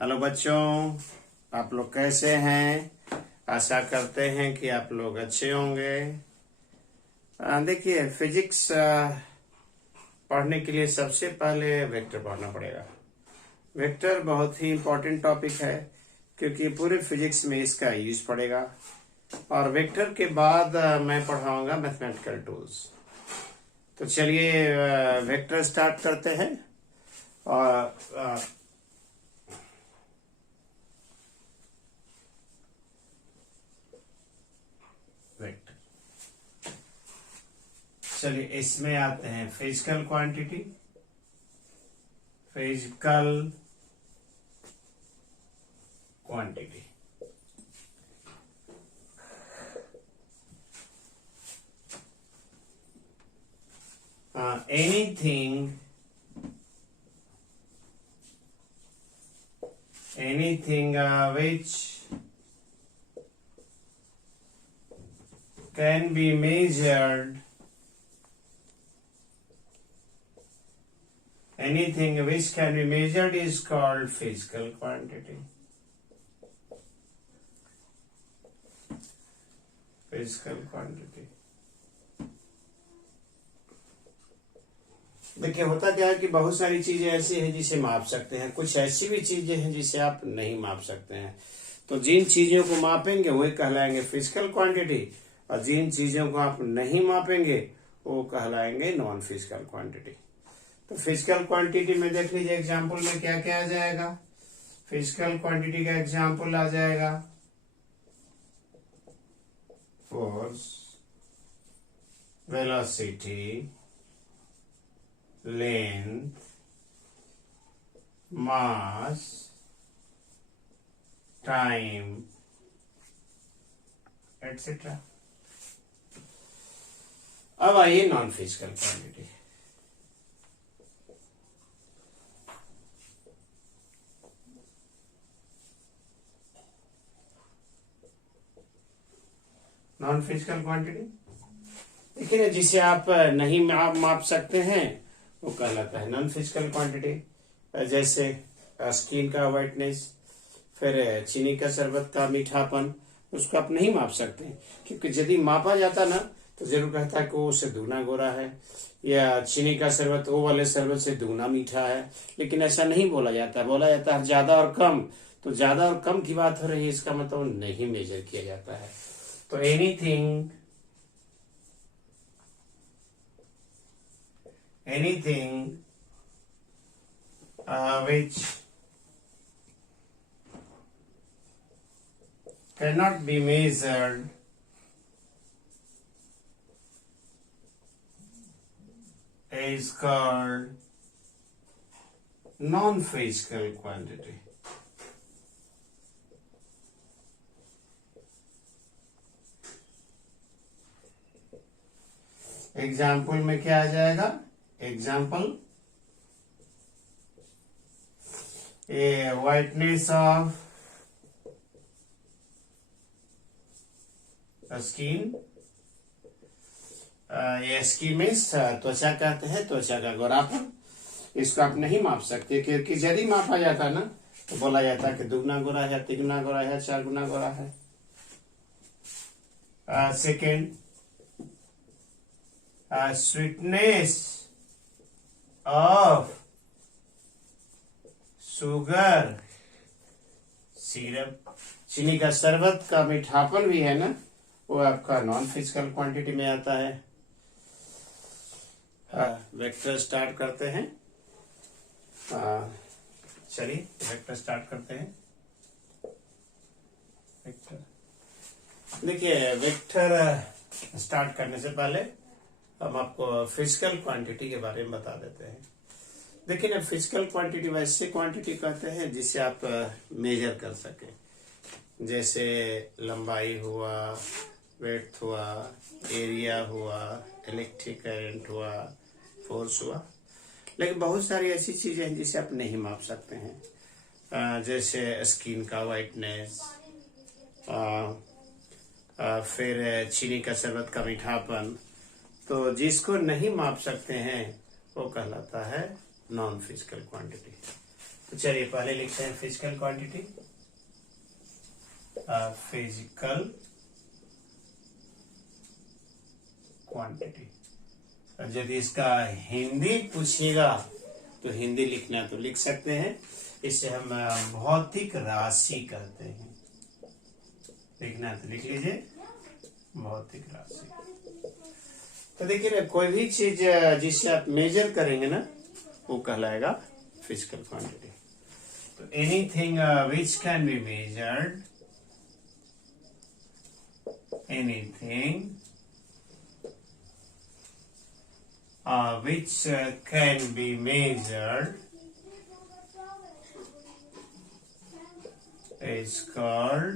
Hello बच्चों, आप लोग कैसे हैं। आशा करते हैं कि आप लोग अच्छे होंगे। देखिए, फिजिक्स पढ़ने के लिए सबसे पहले वेक्टर पढ़ना पड़ेगा। वेक्टर बहुत ही इम्पोर्टेंट टॉपिक है क्योंकि पूरे फिजिक्स में इसका यूज पड़ेगा। और वेक्टर के बाद मैं पढ़ाऊंगा मैथमेटिकल टूल्स। तो चलिए वेक्टर स्टार्ट करते हैं। और वेक्टर, चलिए इसमें आते हैं physical quantity. Physical quantity anything which can be measured, anything which can be measured is called physical quantity. Physical quantity. देखिए, होता क्या है कि बहुत सारी चीजें ऐसी हैं जिसे माप सकते हैं, कुछ ऐसी भी चीजें हैं जिसे आप नहीं माप सकते हैं। तो जिन चीजों को मापेंगे वही कहलाएंगे फिजिकल क्वांटिटी, और जिन चीजों को आप नहीं मापेंगे वो कहलाएंगे नॉन फिजिकल क्वांटिटी। तो फिजिकल क्वांटिटी में देख लीजिए एग्जाम्पल में क्या क्या आ जाएगा। फिजिकल क्वांटिटी का एग्जाम्पल आ जाएगा फोर्स, वेलोसिटी, लेंथ, मास, टाइम एटसेट्रा। अब आइए non physical quantity. Non physical quantity देखिए ना, जिसे आप नहीं माप सकते हैं वो कहलाता है नॉन फिजिकल क्वांटिटी। जैसे स्किन का व्हाइटनेस, फिर चीनी का शरबत का मीठापन, उसको आप नहीं माप सकते हैं क्योंकि यदि मापा जाता ना तो जरूर कहता है कि वो उससे दुगना गोरा है, या चीनी का शरबत वो वाले शरबत से दुगना मीठा है। लेकिन ऐसा नहीं बोला जाता, बोला जाता है ज्यादा और कम। तो ज्यादा और कम की बात हो रही है, इसका मतलब नहीं मेजर किया जाता है। तो anything which cannot be measured is called non-physical quantity. Example में क्या आ जाएगा। Example, A whiteness of skin. ये स्किन में त्वचा कहते हैं, त्वचा का गोरापन। इसको आप नहीं माप सकते क्योंकि यदि मापा जाता ना तो बोला जाता कि दुगना गोरा है, तिगुना गोरा है, 4 गुना गोरा है। Second, sweetness of sugar syrup, चीनी का शरबत का मीठापन भी है ना, वो आपका नॉन फिजिकल क्वांटिटी में आता है। वेक्टर स्टार्ट करते हैं। चलिए वेक्टर स्टार्ट करते हैं। वेक्टर देखिए, वेक्टर स्टार्ट करने से पहले हम आपको फिजिकल क्वांटिटी के बारे में बता देते हैं। देखिए ना, फिजिकल क्वांटिटी वैसे क्वांटिटी कहते हैं जिसे आप मेजर कर सके। जैसे लंबाई हुआ, वेड्थ हुआ, एरिया हुआ, इलेक्ट्रिक करंट हुआ, फोर्स हुआ। लेकिन बहुत सारी ऐसी चीजें हैं जिसे आप नहीं माप सकते हैं। जैसे स्किन का व्हाइटनेस, फिर चीनी का शरबत का मीठापन। तो जिसको नहीं माप सकते हैं वो कहलाता है नॉन फिजिकल क्वांटिटी। तो चलिए पहले लिखते हैं फिजिकल क्वांटिटी, फिजिकल क्वांटिटी। यदि इसका हिंदी पूछिएगा तो हिंदी लिखना तो लिख सकते हैं, इसे हम भौतिक राशि कहते हैं। लिखना तो लिख लीजिए, भौतिक राशि। तो देखिए ना, कोई भी चीज जिससे आप मेजर करेंगे ना वो कहलाएगा फिजिकल क्वांटिटी। तो anything which can be measured, anything which can be measured is called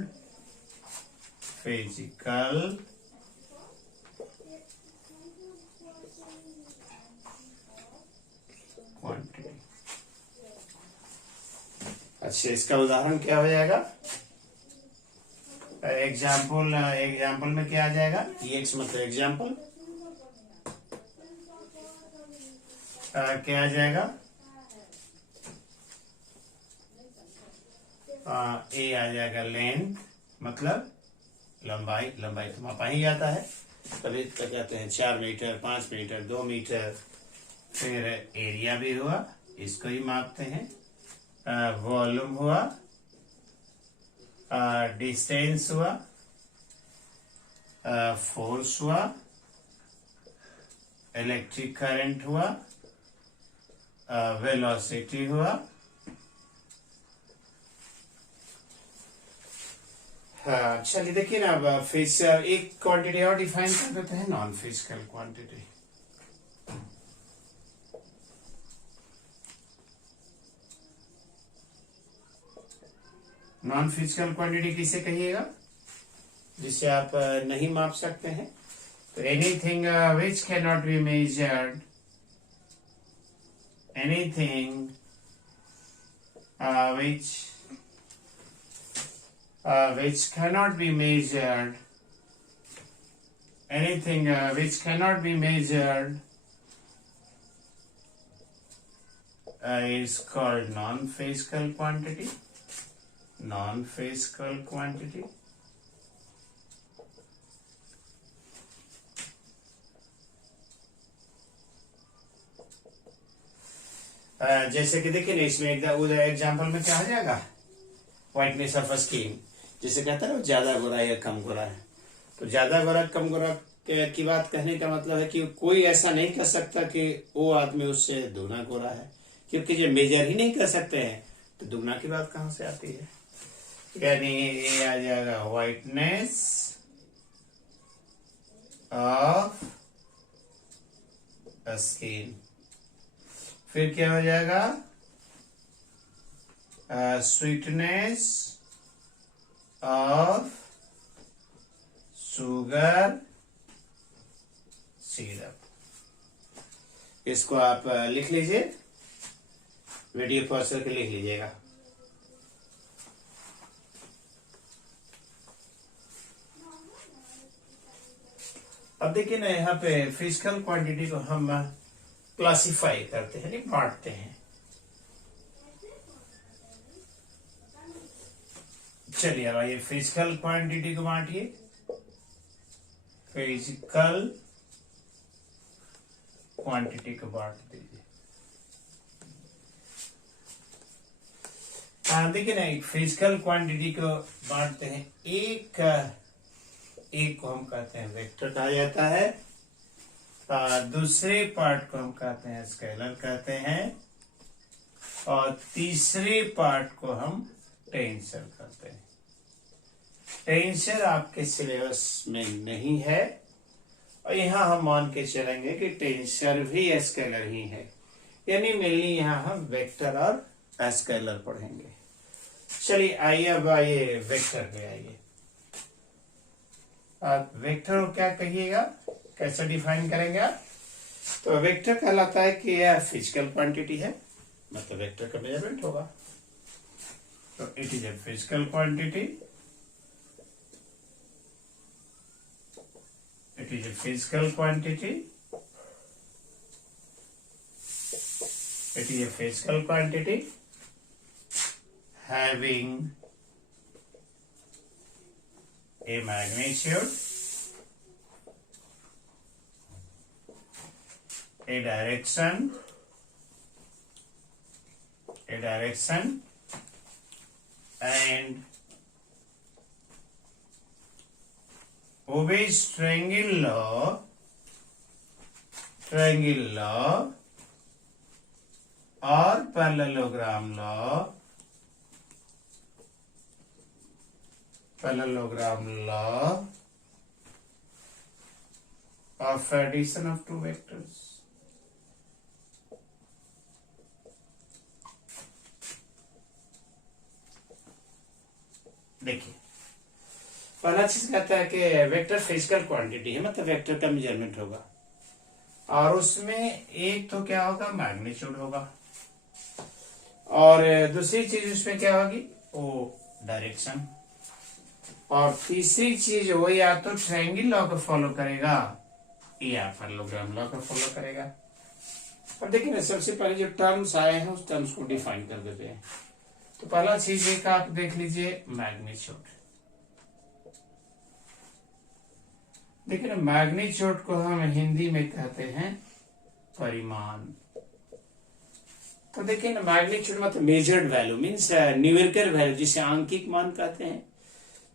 physical quantity। अच्छा, इसका उदाहरण क्या हो जाएगा? एग्जाम्पल में क्या आ जाएगा? EX मतलब एग्जाम्पल, क्या आ जाएगा? ए आ जाएगा लेंथ, मतलब लंबाई। लंबाई तो मापा ही जाता है, तभी तो कहते हैं 4 मीटर, 5 मीटर, 2 मीटर। फिर एरिया भी हुआ, इसको ही मापते हैं। वॉल्यूम हुआ, डिस्टेंस हुआ, फोर्स हुआ, इलेक्ट्रिक करंट हुआ, वेलोसिटी हुआ। हाँ, चलिए देखिए ना, अब एक क्वांटिटी और डिफाइन कर देते हैं, non physical quantity. Non physical quantity किसे कहिएगा? जिसे आप नहीं माप सकते हैं। तो anything which can not be measured, anything which cannot be measured, anything which cannot be measured is called non-physical quantity, non-physical quantity। जैसे कि देखिए ना, इसमें एग्जाम्पल में क्या हो जाएगा? व्हाइटनेस ऑफ स्किन, जिसे कहता है ना ज्यादा गोरा या कम गोरा है। तो ज्यादा गोरा कम गोरा की बात कहने का मतलब है कि कोई ऐसा नहीं कह सकता कि वो आदमी उससे दुगना गोरा है, क्योंकि जब मेजर ही नहीं कर सकते हैं तो दुगना की बात कहां से आती है? यानी ये आ जाएगा व्हाइटनेस ऑफ स्किन। फिर क्या हो जाएगा? Sweetness of sugar syrup. इसको आप लिख लीजिए, वीडियो पॉज करके लिख लीजिएगा। अब देखिए ना, यहाँ पे फिजिकल क्वांटिटी को हम क्लासिफाई करते हैं, नहीं बांटते हैं। चलिए अब आइए फिजिकल क्वांटिटी को बांटिए। फिजिकल क्वांटिटी को बांट दीजिए। देखिए ना, एक फिजिकल क्वांटिटी को बांटते हैं। एक को हम कहते हैं वेक्टर कहा जाता है, दूसरे पार्ट को हम कहते हैं स्केलर कहते हैं, और तीसरे पार्ट को हम टेंसर कहते हैं। टेंसर आपके सिलेबस में नहीं है, और यहाँ हम मान के चलेंगे कि टेंसर भी स्केलर ही है, यानी मेनली यहाँ हम वेक्टर और स्केलर पढ़ेंगे। चलिए आइए, अब आइए वेक्टर पे आइए। आप वेक्टर को क्या कहिएगा, कैसे डिफाइन करेंगे आप? तो वेक्टर कहलाता है कि यह फिजिकल क्वांटिटी है, मतलब वेक्टर का मेजरमेंट होगा। तो it is a physical quantity, it is a physical quantity, it is a physical quantity. having a magnitude, a direction and obeys triangle law or parallelogram law of addition of two vectors. देखिए, पहला चीज कहता है कि vector physical quantity है, मतलब vector का measurement होगा और उसमें एक तो क्या होगा, मैग्नीट्यूड होगा, और दूसरी चीज उसमें क्या होगी, वो डायरेक्शन, और तीसरी चीज वो या तो ट्रायंगल लॉ को फॉलो करेगा या पैरेललोग्राम लॉ को फॉलो करेगा। अब देखिए ना, सबसे पहले जो टर्म्स आए हैं उस टर्म्स को डिफाइन कर देते हैं। तो पहला चीज एक आप देख लीजिए, मैग्नीट्यूड। देखिए ना, मैग्नीट्यूड को हम हिंदी में कहते हैं परिमाण। तो देखिए ना, मैग्नीट्यूड मतलब measured value, means numerical value, जिसे आंकिक मान कहते हैं।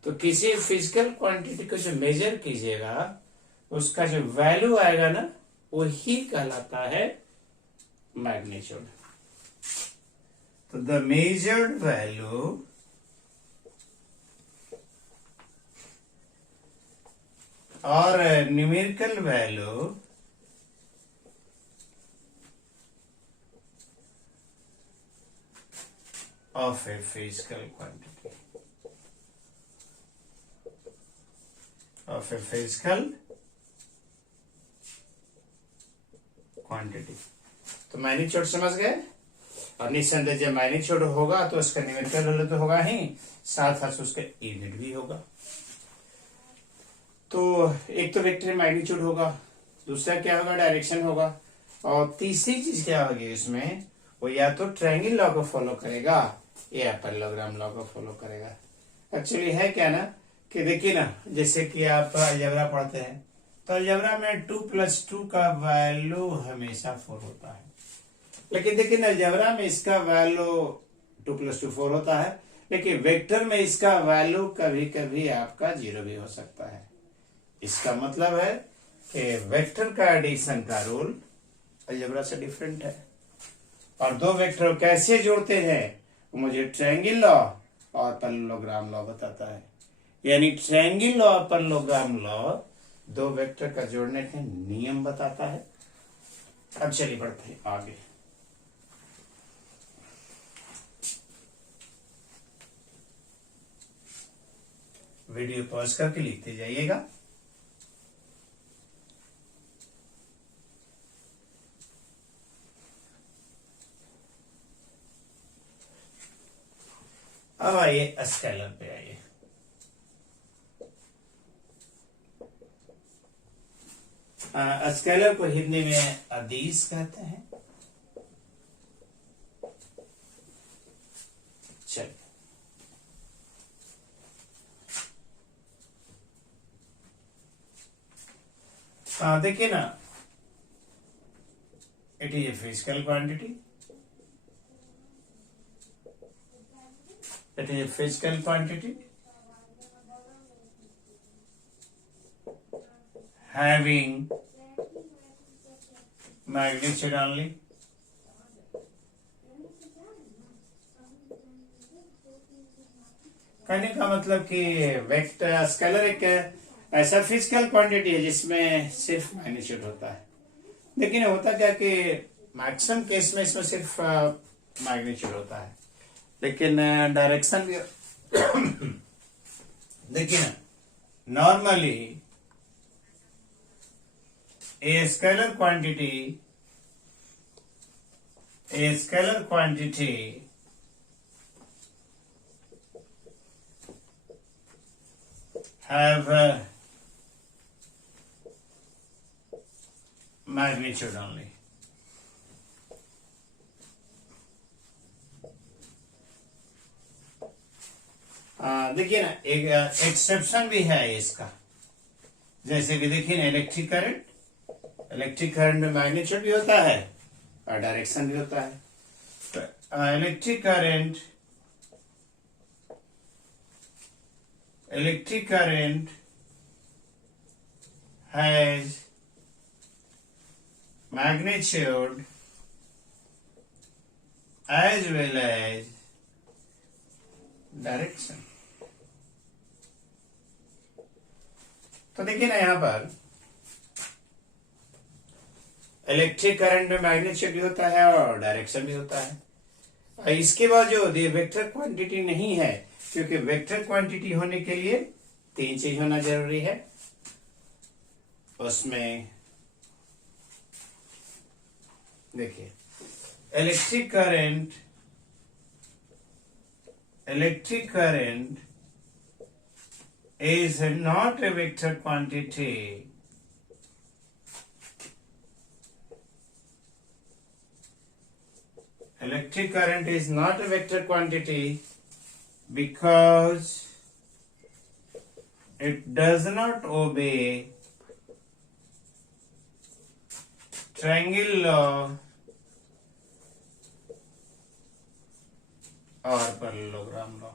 तो किसी फिजिकल क्वांटिटी को जो मेजर कीजिएगा उसका जो वैल्यू आएगा ना, वही कहलाता है मैग्नीट्यूड। तो द मेजर्ड वैल्यू और numerical value of a physical quantity, of a physical quantity। तो मैग्नीट्यूड समझ गए, और निस्संदेह जब मैग्नीट्यूड होगा तो उसका न्यूमेरिकल वैल्यू तो होगा ही, साथ साथ उसका यूनिट भी होगा। तो एक तो वेक्टर मैग्नीट्यूड होगा, दूसरा क्या होगा, डायरेक्शन होगा, और तीसरी चीज क्या होगी इसमें, वो या तो ट्रायंगल लॉ को फॉलो करेगा या पैरेललोग्राम लॉ को फॉलो करेगा। एक्चुअली है क्या ना कि देखिए ना, जैसे कि आप अलजेब्रा पढ़ते हैं तो अलजेब्रा में 2 + 2 का वैल्यू हमेशा 4 होता है, लेकिन देखिए ना अलजेब्रा में इसका वैल्यू 2 + 2 4 होता है, लेकिन वेक्टर में इसका वैल्यू कभी कभी आपका 0 भी हो सकता है। इसका मतलब है कि वेक्टर का एडिशन का रूल अलजेब्रा से डिफरेंट है। और दो वेक्टर कैसे जोड़ते हैं मुझे ट्रायंगल लॉ और पैरेललोग्राम लॉ बताता है, यानी ट्रायंगल लॉ और पैरेललोग्राम लॉ दो वेक्टर का जोड़ने के नियम बताता है। अब चलिए बढ़ते हैं आगे। वीडियो पॉज करके लिखते जाइएगा। अब आइए स्केलर पे आइए। स्केलर को हिंदी में अदिश कहते हैं। चलिए, देखिए ना, it is a physical quantity, it is a physical quantity having magnitude only, कहने का मतलब कि वेक्टर स्केलर एक ऐसा फिजिकल क्वांटिटी है जिसमें सिर्फ मैग्नीट्यूड होता है, लेकिन होता क्या कि मैक्सिमम केस में इसमें सिर्फ मैग्नीट्यूड होता है, लेकिन डायरेक्शन भी देखिए ना, normally a scalar quantity have magnitude only. देखिए ना, एक एक्सेप्शन भी है इसका। जैसे कि देखिए ना, इलेक्ट्रिक करंट में मैग्नीट्यूड भी होता है और डायरेक्शन भी होता है। तो electric current has magnitude as well as direction। तो देखिए ना, यहां पर इलेक्ट्रिक करंट में मैग्नीट्यूड भी होता है और डायरेक्शन भी होता है। इसके बावजूद ये वेक्टर क्वांटिटी नहीं है, क्योंकि वेक्टर क्वांटिटी होने के लिए तीन चीज होना जरूरी है। उसमें देखिए, electric current is not a vector quantity electric current is not a vector quantity because it does not obey triangle law और पैरेललोग्राम लॉ।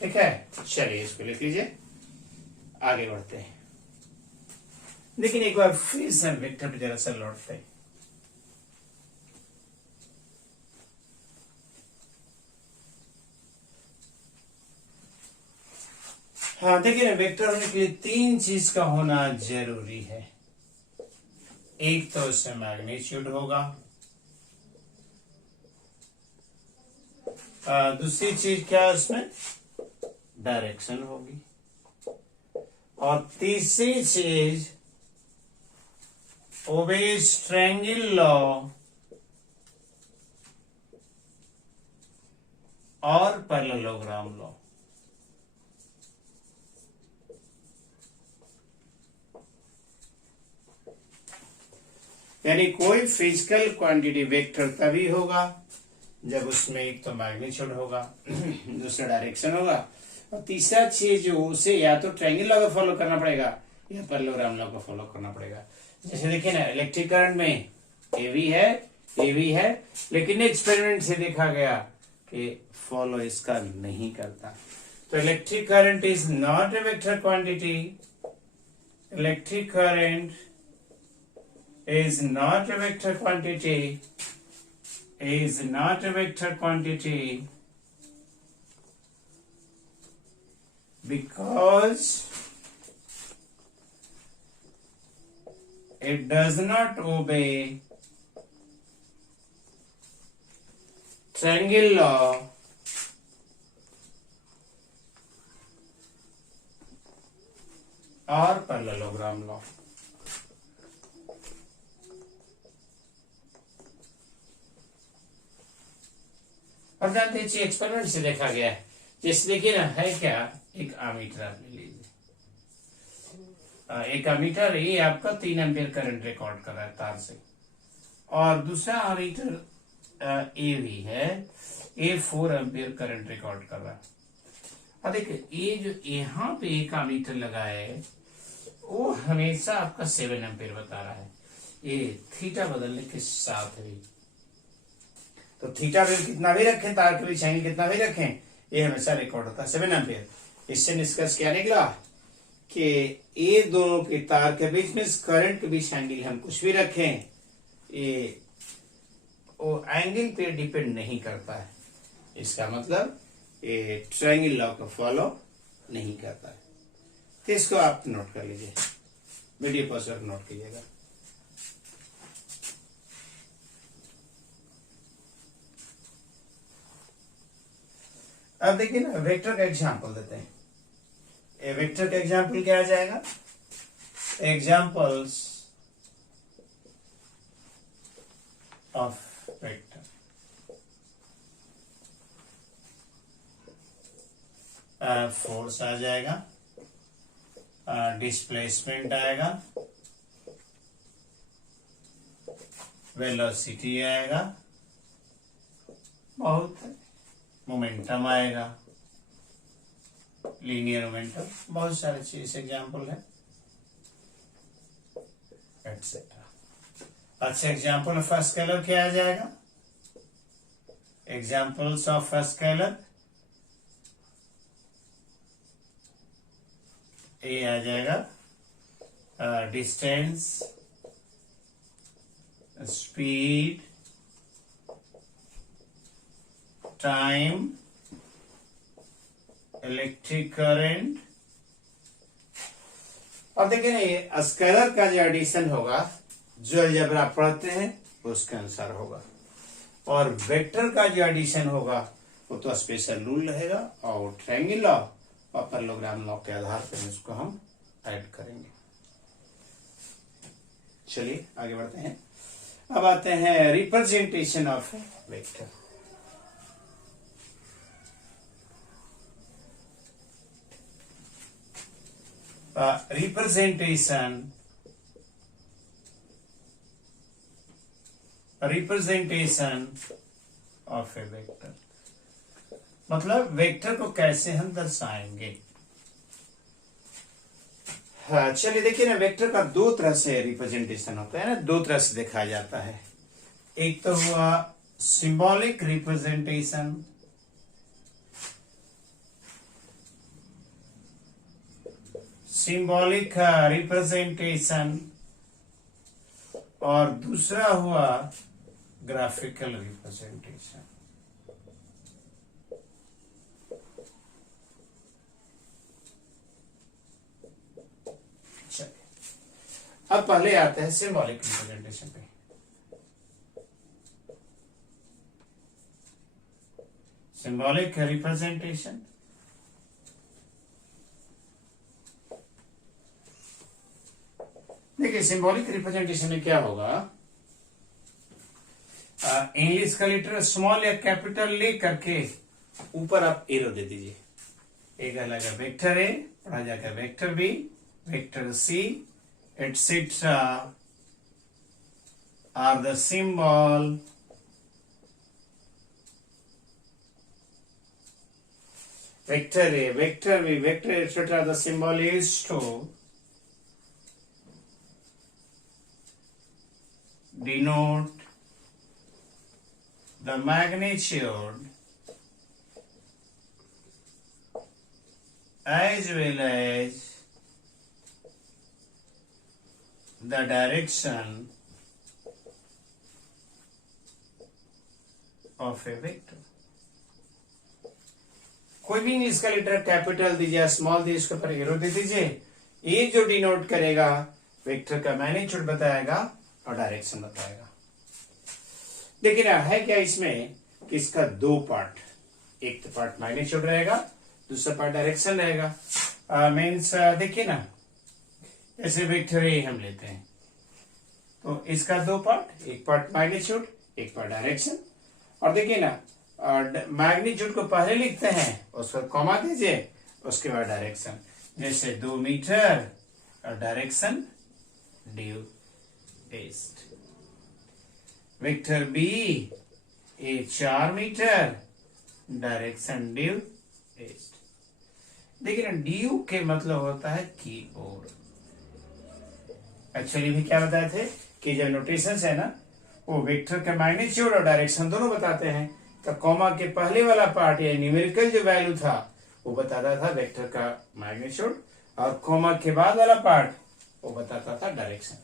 ठीक है, चलिए इसको लिख लीजिए, आगे बढ़ते हैं। लेकिन एक बार फिर से वेक्टर पे जरा सा लौटते हैं। हाँ, देखिए ना, वेक्टर होने के लिए तीन चीज का होना जरूरी है। एक तो उसमें मैग्नीट्यूड होगा, दूसरी चीज क्या है, उसमें डायरेक्शन होगी, और तीसरी चीज ओबेज ट्रायंगल लॉ और पैरेललोग्राम लॉ। यानी कोई फिजिकल क्वांटिटी वेक्टर तभी होगा जब उसमें एक तो मैग्नीट्यूड होगा, दूसरा डायरेक्शन होगा, और तीसरा चीज जो उसे या तो ट्रायंगल लॉ को फॉलो करना पड़ेगा या पैरेललोग्राम लॉ को फॉलो करना पड़ेगा। जैसे देखिए ना, इलेक्ट्रिक करंट में एवी है, लेकिन एक्सपेरिमेंट से देखा गया कि फॉलो इसका नहीं करता। तो electric current is not a vector quantity, electric current is not a vector quantity because it does not obey triangle law और पैरेललोग्राम लॉ। और जानते हैं, एक्सपेरिमेंट से देखा गया है। जैसे देखिए ना, है क्या, एक अमीटर आप ले लीजिए। एक अमीटर ये आपका 3 एम्पियर करंट रिकॉर्ड कर रहा है तार से, और दूसरा अमीटर ए भी है, ये 4 एम्पियर करंट रिकॉर्ड कर रहा है। और देखिए, ये जो यहाँ पे एक अमीटर लगा है वो हमेशा आपका 7 एम्पियर बता रहा है। ये थीटा बदलने के साथ भी, तो थीटा भी कितना भी रखें, तार के बीच एंगल कितना भी रखें, ये हमेशा रिकॉर्ड होता है 7 एम्पियर। इससे निष्कर्ष क्या निकला कि ये दोनों के तार के बीच में, करंट के बीच एंगल हम कुछ भी रखें, ये वो एंगल पे डिपेंड नहीं करता है। इसका मतलब ये ट्रायंगल लॉ को फॉलो नहीं करता है। तो इसको आप नोट कर लीजिए, वीडियो पॉज कर नोट कीजिएगा। अब देखिए ना, वेक्टर का एग्जांपल देते हैं। ए वेक्टर का एग्जांपल क्या आ जाएगा? Examples of vector. फोर्स आ जाएगा, डिस्प्लेसमेंट आएगा, वेलोसिटी आएगा, बहुत मोमेंटम आएगा, लीनियर मोमेंटम, बहुत सारे चीज एग्जाम्पल है एटसेट्रा। अच्छा, एग्जाम्पल ऑफ स्केलर क्या आ जाएगा? एग्जाम्पल्स ऑफ स्केलर ये आ जाएगा distance, speed, time, electric current. और देखिए ना, ये स्केलर का जो एडिशन होगा, जो अलजेब्रा आप पढ़ते हैं उसके अनुसार होगा, और वेक्टर का जो एडिशन होगा वो तो स्पेशल रूल रहेगा, और ट्रायंगल लॉ और पैरेललोग्राम लॉ के आधार पर उसको हम ऐड करेंगे। चलिए आगे बढ़ते हैं। अब आते हैं representation of vector. Representation of A vector, मतलब वेक्टर को कैसे हम दर्शाएंगे। हाँ, चलिए देखिए ना, वेक्टर का दो तरह से रिप्रेजेंटेशन होता है ना, दो तरह से देखा जाता है। एक तो हुआ सिंबॉलिक रिप्रेजेंटेशन, रिप्रेजेंटेशन, और दूसरा हुआ ग्राफिकल रिप्रेजेंटेशन। अब पहले आते हैं सिंबॉलिक रिप्रेजेंटेशन पे। सिंबॉलिक रिप्रेजेंटेशन देखिए, सिंबॉलिक रिप्रेजेंटेशन में क्या होगा, इंग्लिश का लेटर स्मॉल या कैपिटल ले करके ऊपर आप एरो दे दीजिए। एक अलग वेक्टर ए, पढ़ा जाएगा vector B, vector C, etc. are the symbol vector A, vector B, vector etc. The symbol is to denote the magnitude as well as the direction of a vector। कोई भी इसका letter capital दीजिए, small दीजिए, इसके ऊपर arrow दे दीजिए। ये जो डिनोट करेगा वेक्टर का मैग्नीट्यूड बताएगा और डायरेक्शन बताएगा। लेकिन है क्या इसमें कि इसका दो पार्ट, एक तो पार्ट मैग्नीट्यूड रहेगा, दूसरा पार्ट डायरेक्शन रहेगा। मीन्स देखिए ना, ऐसे वेक्टर ए हम लेते हैं तो इसका दो पार्ट, एक पार्ट मैग्नीट्यूड, एक पार्ट डायरेक्शन। और देखिए ना, मैग्नीट्यूड को पहले लिखते हैं, उसको कॉमा दीजिए, उसके बाद डायरेक्शन, जैसे 2 मीटर और direction due east. Vector B A 4 metre, direction due east. देखिए ना, ड्यू के मतलब होता है की ओर। एक्चुअली भी क्या बताए थे कि जो नोटेशंस है ना, वो वेक्टर का मैग्नीट्यूड और डायरेक्शन दोनों बताते हैं। तो कॉमा के पहले वाला पार्ट या न्यूमेरिकल जो वैल्यू था वो बताता था वेक्टर का मैग्नीट्यूड, और कॉमा के बाद वाला पार्ट वो बताता था डायरेक्शन।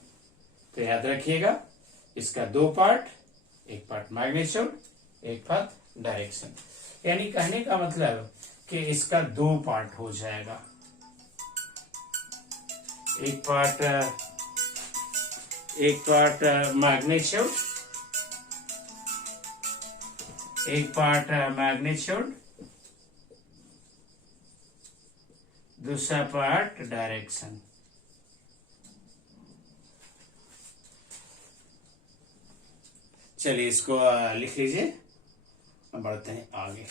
तो याद रखिएगा, इसका दो पार्ट, एक पार्ट मैग्नीट्यूड, एक पार्ट डायरेक्शन। यानी कहने का मतलब कि इसका दो पार्ट हो जाएगा, एक पार्ट मैग्नीट्यूड, दूसरा पार्ट डायरेक्शन। चलिए इसको लिख लीजिए, बढ़ते हैं आगे।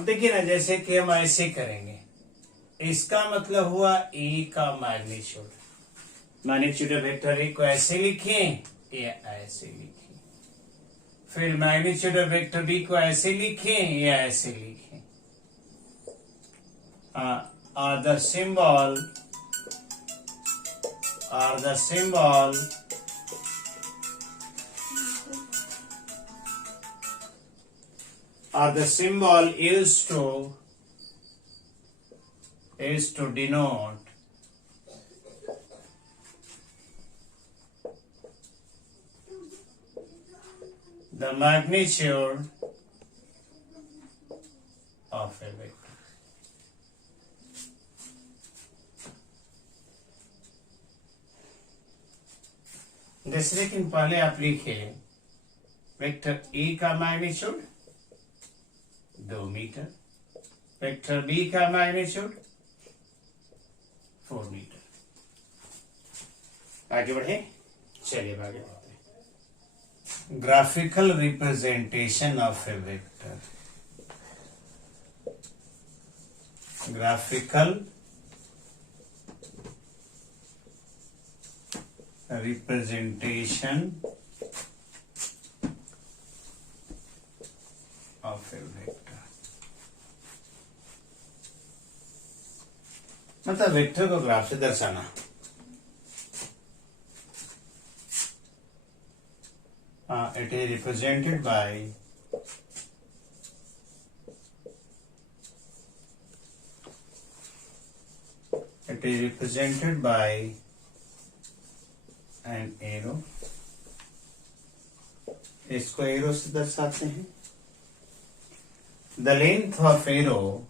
अब देखिए ना, जैसे कि हम ऐसे करेंगे, इसका मतलब हुआ ए का मैग्नीट्यूड वेक्टर ए को ऐसे लिखें या ऐसे लिखें, फिर मैग्नीट्यूड वेक्टर बी को ऐसे लिखें या ऐसे लिखें। The symbol used to denote the magnitude of a vector. जैसे, लेकिन पहले आप लिखिए वेक्टर ए का मैग्नीट्यूड 2 मीटर, वेक्टर बी का मैग्नीट्यूड 4 मीटर। आगे बढ़े, चलिए आगे बढ़ते हैं। Graphical representation of A vector, graphical representation of a vector, मतलब वेक्टर को ग्राफ से दर्शाना। It is represented by an arrow, इसको एरो से दर्शाते हैं। The length of arrow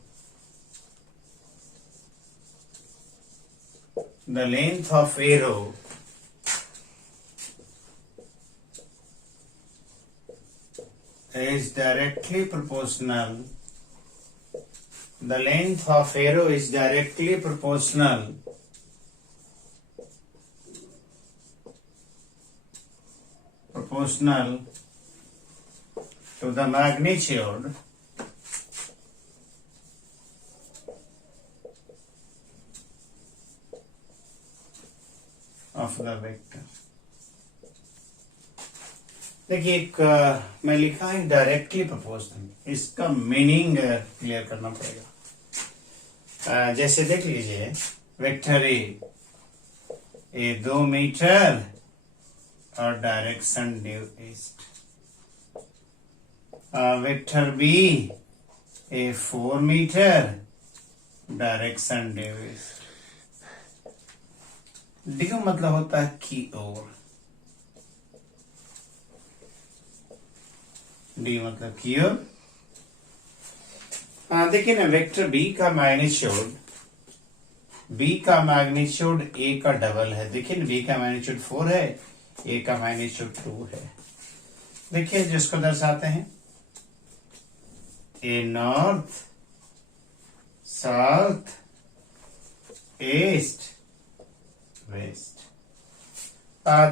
is directly proportional, the length of arrow is directly proportional to the magnitude of the vector. देखिए, एक मैं लिखा है डायरेक्टली प्रोपोर्शनल, इसका मीनिंग क्लियर करना पड़ेगा। जैसे देख लीजिए, वेक्टर ए 2 मीटर और direction due east, vector B 4 metre, direction due east. Due मतलब होता है की ओर, डी मतलब की ओर। देखिए ना, वेक्टर बी का मैग्नीट्यूड ए का डबल है। देखिए ना, बी का मैग्नीट्यूड 4 है, ए का मैग्नीट्यूड 2 है। देखिए, जिसको दर्शाते हैं ए नॉर्थ, साउथ, ईस्ट, वेस्ट।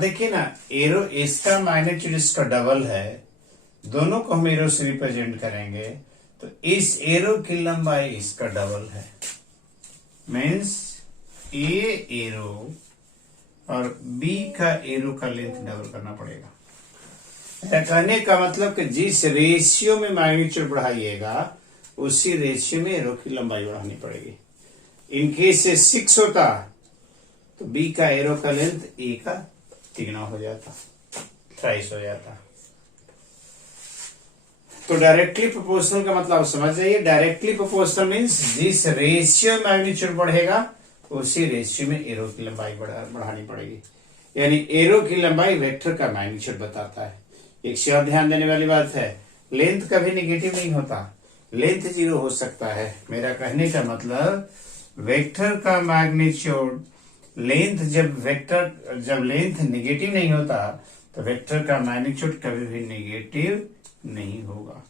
देखिए ना, एरो इसका मैग्नीट्यूड इसका डबल है, दोनों को हम एरो से रिप्रेजेंट करेंगे तो इस एरो की लंबाई इसका डबल है, मीन्स ए एरो और बी का एरो का लेंथ डबल करना पड़ेगा। कहने का मतलब कि जिस रेशियो में मैग्नीट्यूड बढ़ाइएगा उसी रेशियो में एरो की लंबाई बढ़ानी पड़ेगी। इन केस से 6 होता तो बी का एरो का लेंथ ए का 3 हो जाता, 23 हो जाता। तो डायरेक्टली प्रोपोर्शनल का मतलब समझ जाइए। डायरेक्टली प्रोपोर्शनल मीन्स जिस रेशियो मैग्नीट्यूड बढ़ेगा उसी रेशियो में एरो की लंबाई बढ़ानी पड़ेगी। यानी एरो की लंबाई वेक्टर का मैग्नीट्यूड बताता है। एक और ध्यान देने वाली बात है, लेंथ कभी नेगेटिव नहीं होता, लेंथ 0 हो सकता है। मेरा कहने का मतलब वेक्टर का मैग्नीट्यूड लेंथ जब लेंथ नेगेटिव नहीं होता तो वेक्टर का मैग्नीट्यूड कभी भी नेगेटिव नहीं होगा।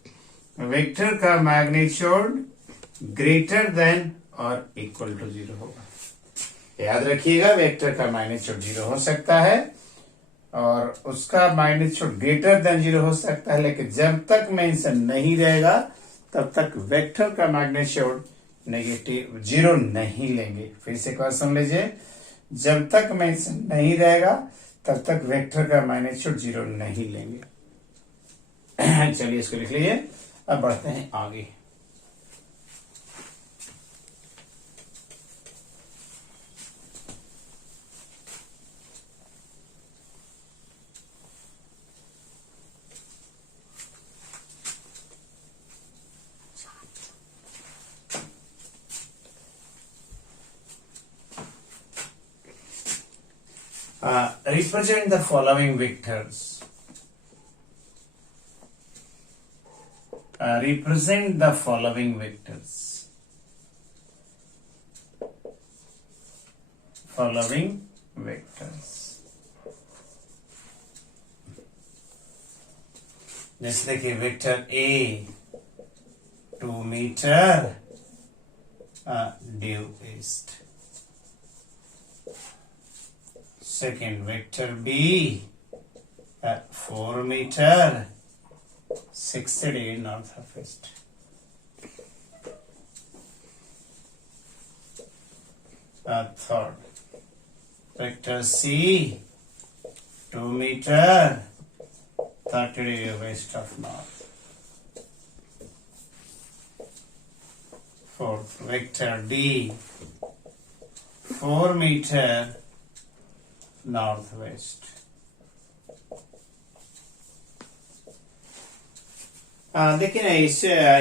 वेक्टर का मैग्नीट्यूड ग्रेटर देन और इक्वल टू 0 होगा। याद रखिएगा, वेक्टर का मैग्नीट्यूड 0 हो सकता है और उसका मैग्नीट्यूड ग्रेटर देन 0 हो सकता है, लेकिन जब तक मेंशन नहीं रहेगा तब तक वेक्टर का मैग्नीट्यूड नेगेटिव 0 नहीं लेंगे। फिर से क्वेश्चन लीजिए, जब तक मेंशन नहीं रहेगा तब तक वेक्टर का मैग्नीट्यूड 0 नहीं लेंगे। चलिए इसको लिख लीजिए। अब बढ़ते हैं आगे। Represent the following vectors. Represent the following vectors. Following vectors. जैसे देखिए vector A 2 metre due east. Second vector B 4 metre 60 north of east. Third vector C 2 meter 30 west of north. Fourth vector D 4 meter northwest. देखिए ना,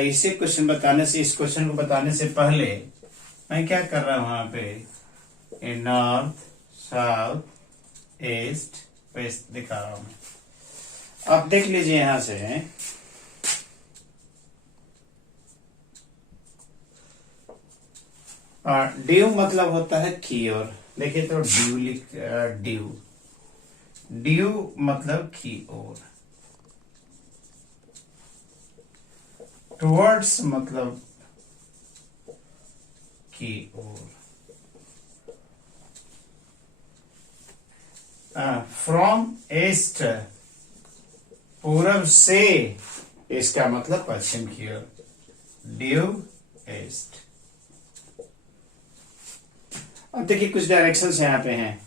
इसे question बताने से, इस question को बताने से पहले मैं क्या कर रहा हूं वहां पे नॉर्थ साउथ ईस्ट वेस्ट दिखा रहा हूं। अब देख लीजिए यहां से ड्यू मतलब होता है की ओर। देखिए तो ड्यू मतलब की ओर। टुवर्ड्स मतलब की ओर। फ्रॉम ईस्ट पूरब से, इसका मतलब पश्चिम की ओर। Due east. अब देखिए कुछ डायरेक्शंस यहाँ पे हैं।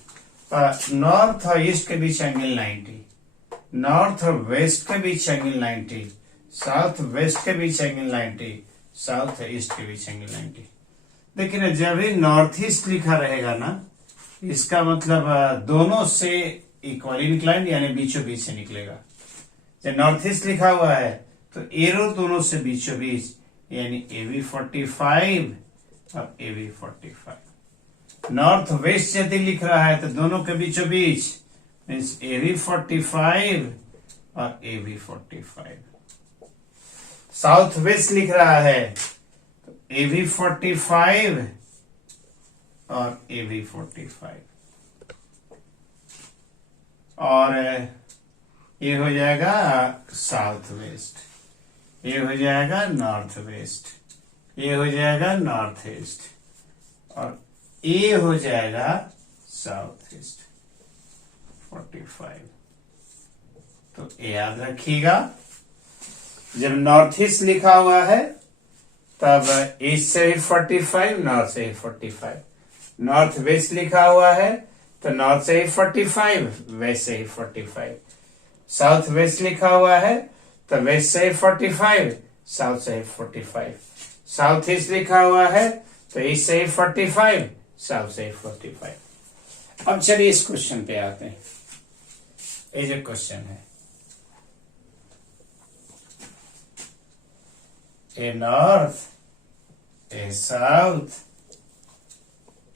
नॉर्थ और ईस्ट के बीच एंगल 90, नॉर्थ और वेस्ट के बीच एंगल 90, साउथ वेस्ट के बीच एंगल 90, साउथ ईस्ट के बीच एंगल 90। देखिए ना, जब भी नॉर्थ ईस्ट लिखा रहेगा ना, इसका मतलब दोनों से इक्वल इंक्लाइंड यानी बीचों बीच से निकलेगा। जब नॉर्थ ईस्ट लिखा हुआ है तो एरो दोनों से बीचों बीच, यानी AB 45 और AB 45। नॉर्थ वेस्ट यदि लिख रहा है तो दोनों के बीचों बीच मीन्स AB 45 और AB 45। साउथ वेस्ट लिख रहा है तो AB 45 और AB 45, और ये हो जाएगा साउथ वेस्ट, ये हो जाएगा नॉर्थ वेस्ट, ये हो जाएगा नॉर्थ ईस्ट, और ये हो जाएगा साउथ ईस्ट 45। तो याद रखिएगा, जब नॉर्थ ईस्ट लिखा हुआ है तब ईस्ट से ही 45, नॉर्थ से ही 45। नॉर्थ वेस्ट लिखा हुआ है तो नॉर्थ से ही 45, वेस्ट से ही 45। साउथ वेस्ट लिखा हुआ है तो वेस्ट से ही 45, साउथ से ही 45। साउथ ईस्ट लिखा हुआ है तो ईस्ट से ही 45, साउथ से ही 45। अब चलिए इस क्वेश्चन पे आते हैं। ये जो क्वेश्चन है, A north, A south,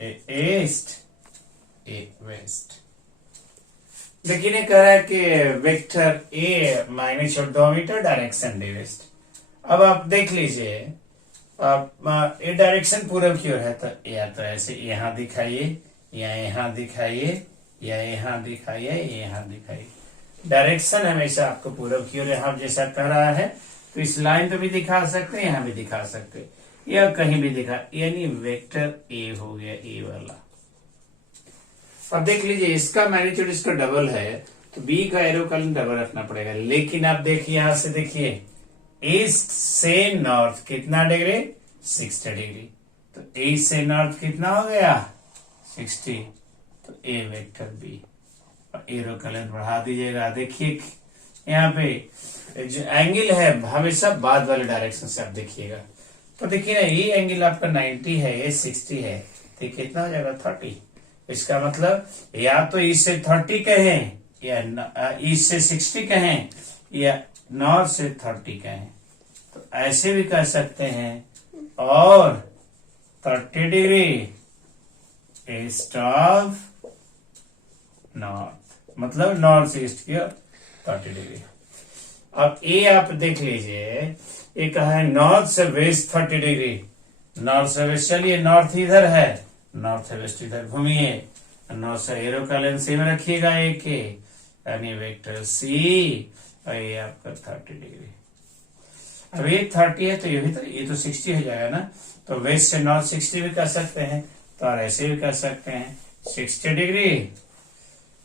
A east, A west. देखिए ने कह रहा है कि vector A -2 metre direction the west. अब आप देख लीजिए, ये डायरेक्शन पूरब की ओर है तो या तो ऐसे यहां दिखाइए, या यहां दिखाइए, या यहां दिखाइए, यहां दिखाइए। डायरेक्शन हमेशा आपको पूरब की ओर यहां जैसा कह रहा है तो इस लाइन पे भी दिखा सकते हैं, यहां भी दिखा सकते हैं, या कहीं भी दिखा, यानी वेक्टर ए हो गया, ए वाला। अब देख लीजिए, इसका मैग्नीट्यूड इसका डबल है तो बी का एरो कॉलम डबल रखना पड़ेगा। लेकिन आप देखिए, यहां से देखिए ईस्ट से नॉर्थ कितना डिग्री 60 डिग्री। तो ईस्ट से नॉर्थ कितना हो गया 60। तो ए वेक्टर बी और एरो का लेंथ बढ़ा दीजिएगा। देखिए यहाँ पे जो एंगल है हमेशा बाद वाले डायरेक्शन से आप देखिएगा। तो देखिए ना ये एंगल आपका 90 है, ये 60 है, तो कितना हो जाएगा 30। इसका मतलब या तो ईस्ट से 30 कहें या ईस्ट से 60 कहें या नॉर्थ से 30 कहें, तो ऐसे भी कह सकते हैं। और 30 डिग्री ईस्ट ऑफ नॉर्थ, मतलब नॉर्थ से ईस्ट की 30 डिग्री। अब ये आप देख लीजिए, ये कहा है नॉर्थ से वेस्ट 30 डिग्री, नॉर्थ से वेस्ट। चलिए नॉर्थ इधर है, नॉर्थ से वेस्ट इधर घूमिए, नॉर्थ से एरो का लेंथ सेम रखिएगा एक के, यानी वेक्टर सी, और ये आपका 30 डिग्री। अब ये 30 है तो ये तो 60 हो जाएगा ना। तो वेस्ट से नॉर्थ 60 भी कर सकते हैं, तो और ऐसे भी कर सकते हैं 60 degree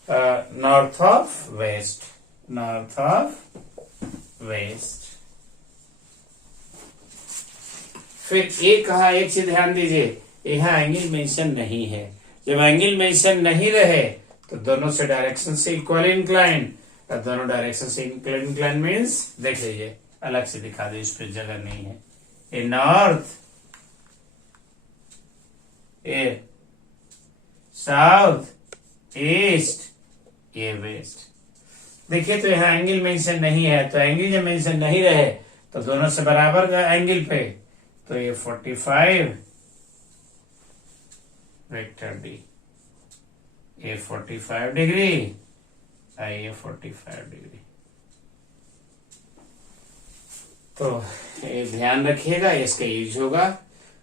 north of west, north of west. फिर एक कहा, एक चीज ध्यान दीजिए, यहाँ एंगल मेंशन नहीं है। जब एंगल मेंशन नहीं रहे तो दोनों से डायरेक्शन से इक्वल इंक्लाइन, दोनों डायरेक्शन से इक्वल इंक्लाइन मीन्स देख लीजिए, अलग से दिखा दे, इस पे जगह नहीं है। A north, A south, east, ये वेस्ट। देखिए तो यहाँ एंगल मेंशन नहीं है, तो एंगल जब मेंशन नहीं रहे तो दोनों से बराबर एंगल पे, तो ये 45 वेक्टर डी, ये 45 डिग्री, ये 45 डिग्री। तो ये ध्यान रखिएगा, इसका यूज होगा।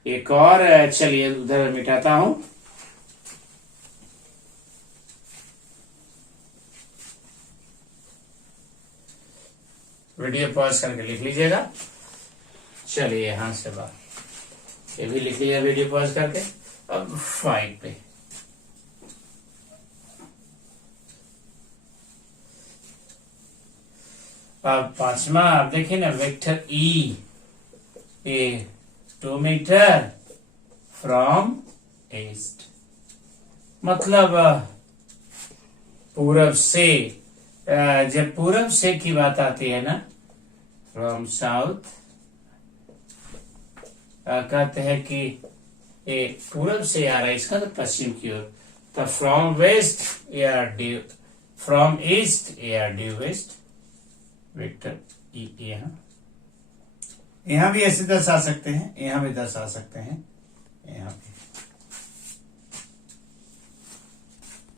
एक और चलिए उधर मिटाता हूं। वीडियो पॉज करके लिख लीजिएगा। चलिए यहां से बात, ये भी लिख लिया वीडियो पॉज करके। अब 5 पे अब 5वां आप देखिए ना, vector E, A 2 metre from east, मतलब पूरब से, जब पूरब से की बात आती है ना, फ्रॉम साउथ, कहते हैं कि ये पूरब से आ रहा है, इसका तो पश्चिम की ओर। तो फ्रॉम वेस्ट या ड्यू, फ्रॉम ईस्ट या ड्यू वेस्ट, वेक्टर ई। यहां भी ऐसे दर्शा सकते हैं, यहां भी दर्शा सकते हैं, यहाँ